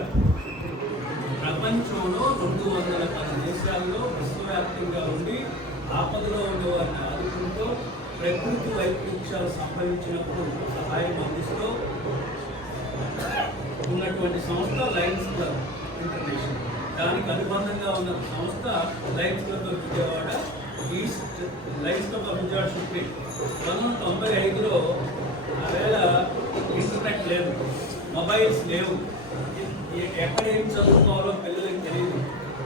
నమస్కారం. ప్రపంచంలో 210 దేశాల్లో విశ్వవ్యాప్తంగా ఉండి ఆపదలో ఉండేవారిని ఆదుకుంటూ ప్రకృతి వైపరీత్యాలు సంభవించినప్పుడు సహాయం అందిస్తూ ఉన్నటువంటి సంస్థ లయన్స్ క్లబ్ ఇంటర్నేషనల్. దానికి అనుబంధంగా ఉన్న సంస్థ lions club of Vijayawada, east lions club of Vijayawada shipping. 1995లో ఆవేళ ఇంటర్నెట్ లేదు, మొబైల్స్ లేవు, ఎక్కడ ఏం చదువుకోవాలో పిల్లలకి తెలియదు,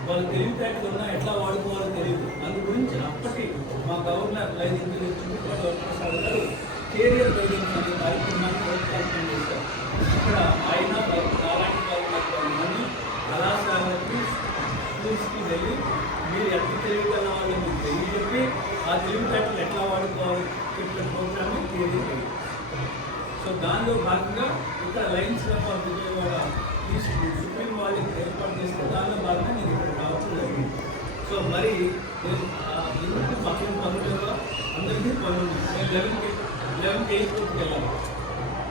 వాళ్ళు తెలివితేటలు ఉన్నా ఎట్లా వాడుకోవాలో తెలియదు. అందు గురించి అప్పటి మా గవర్నర్ ప్రసాద్ గారు కెరియర్ గైడెన్స్ అనే కార్యక్రమాన్ని రూపకల్పన చేశారు. ఇక్కడ ఆయన నారాయణ గారు మంది కళాశాలకి స్కూల్స్కి వెళ్ళి మీరు ఎంత తెలియగల వాళ్ళు మీకు తెలియజెప్పి ఆ తెలివితేటలు ఎట్లా వాడుకోవాలి చెప్పిన ప్రోగ్రామ్ కెరియర్ గైడెన్స్. సో దానిలో భాగంగా ఇక్కడ లయన్స్ క్లబ్ ఆఫ్ విజయవాడ ఈ సుప్రీం వాళ్ళకి ఏర్పాటు చేస్తే దానిలో భాగంగా నేను ఇక్కడ రావడం జరిగింది. సో మరి ఎందుకు పక్కన పనులుగా అందరికీ పనులు నేను 11కి ఎయిర్పోర్ట్కి వెళ్ళాలి.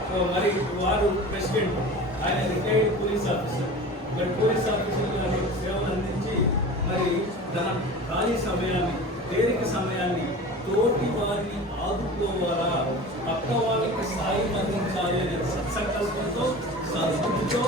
సో మరి వారు ప్రెసిడెంట్, ఆయన రిటైర్డ్ పోలీస్ ఆఫీసర్. మరి పోలీస్ ఆఫీసర్ గారి సేవలు అందించి మరి తన ఖాళీ సమయాన్ని, తేలిక సమయాన్ని తోటి వారిని ఆదుకోవాలా, పక్క వాళ్ళకి సాయం అందించాలి అనే సత్సంకల్పంతో సద్బుద్ధితో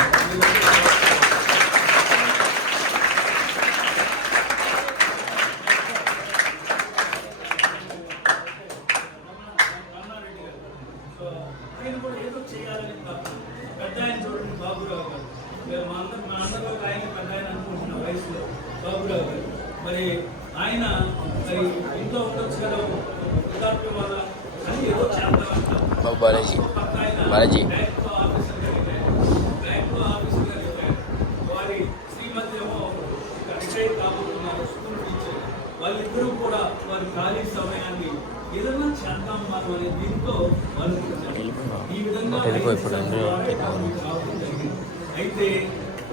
ఆయన కూడా ఏదో చేయాలని పెద్ద ఆయన చూడండి, బాబురావు గారు. మా అందరూ ఆయన పెద్ద ఆయన అనుకుంటున్న వయసులో బాబురావు గారు. మరి ఆయన మరి ఇంట్లో ఉండొచ్చు కదా, వృద్ధాప్యం వల్ల అని ఏదో చేద్దామంటారు. బ్యాంకులో ఆఫీసర్ గారు వారి శ్రీమతి ఏమో రిటైర్ కాబోతున్నారు, స్కూల్ టీచర్. వాళ్ళిద్దరూ కూడా వారి ఖాళీ సమయాన్ని ఏదన్నా చేద్దాం మనం అనే దీంతో వాళ్ళు ఈ విధంగా అయితే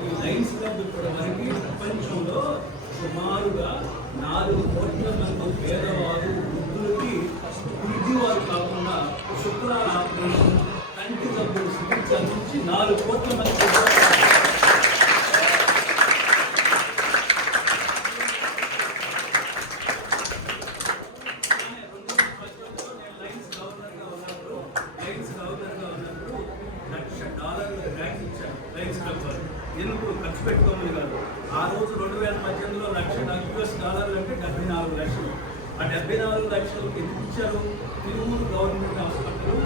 ఈ లయన్స్ క్లబ్ ఇప్పటి వరకు ప్రపంచంలో సుమారుగా 4 కోట్ల మంది పేదవారు, వృద్ధులకి, వృద్ధివారు కాకుండా శుక్రాల ఆపరేషన్, కంటి జబ్బులు చికిత్స నుంచి 4 కోట్ల మంది ఎందుకు ఖర్చు పెట్టుకోమని కాదు. ఆ రోజు 2018లో $1,00,000 అంటే 74 లక్షలు. ఆ 74 లక్షలకు ఎందుకు ఇచ్చారు? తిరుమూరు గవర్నమెంట్ హాస్పిటల్,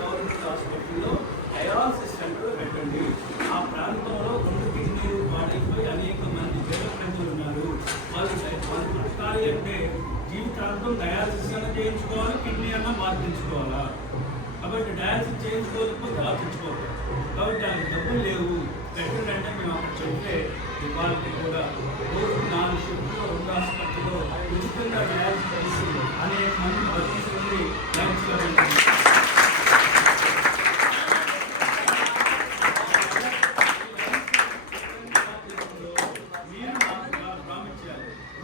గవర్నమెంట్ హాస్పిటల్లో డయాలసిస్ సెంటర్ పెట్టండి. ఆ ప్రాంతంలో 2 కిడ్నీలు పాడైపోయి అనేక మంది పేద ప్రజలు ఉన్నారు. వాళ్ళు బ్రతకాలి అంటే జీవితాంతం డయాలసిస్ అన్నా చేయించుకోవాలి, కిడ్నీ అన్నా మార్పించుకోవాలా. కాబట్టి డయాలసిస్ చేయించుకోకపోతే ఆపించుకోవాలి. కాబట్టి దానికి డబ్బులు లేవు, పెట్టండి. మేము అక్కడ చెప్తే వాళ్ళకి కూడా రోజు 4 షిఫ్ట్లో 2 హాస్పిటల్లో ఉచితంగా డయాలసిస్ చేసి అనేక మంది బతికిస్తుంది లయన్స్ క్లబ్.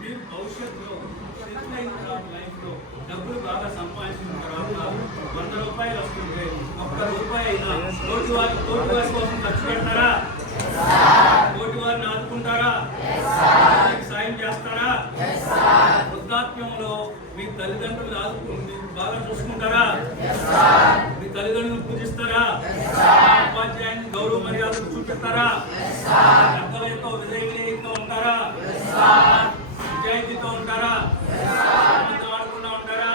మీరు భవిష్యత్తులో లైఫ్లో డబ్బులు బాగా సంపాదించిన తర్వాత 100 రూపాయలు వస్తుంటే ₹1 అయినా తోటివారి కోసం ఖర్చు పెడతారా? తోటివారిని ఆదుకుంటారా? సాయం చేస్తారా? వృద్ధాప్యంలో మీ తల్లిదండ్రులు ఆదుకుంటే బాగా చూసుకుంటారా? మీ తల్లిదండ్రులు పూజిస్తారా? ఉపాధ్యాయుని గౌరవ మర్యాదలు చూపిస్తారా? పెద్దలతో విధేయులతో ఉంటారా? నిజాయితీతో ఉంటారా? ఆడకుండా ఉంటారా?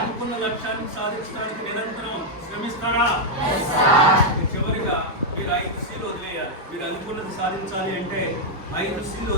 అనుకున్న లక్ష్యాన్ని సాధించడానికి నిరంతరం శ్రమిస్తారా? చివరిగా మీరు 5 Cలు వదిలేయాలి. మీరు అనుకున్నది సాధించాలి అంటే 5 Cలు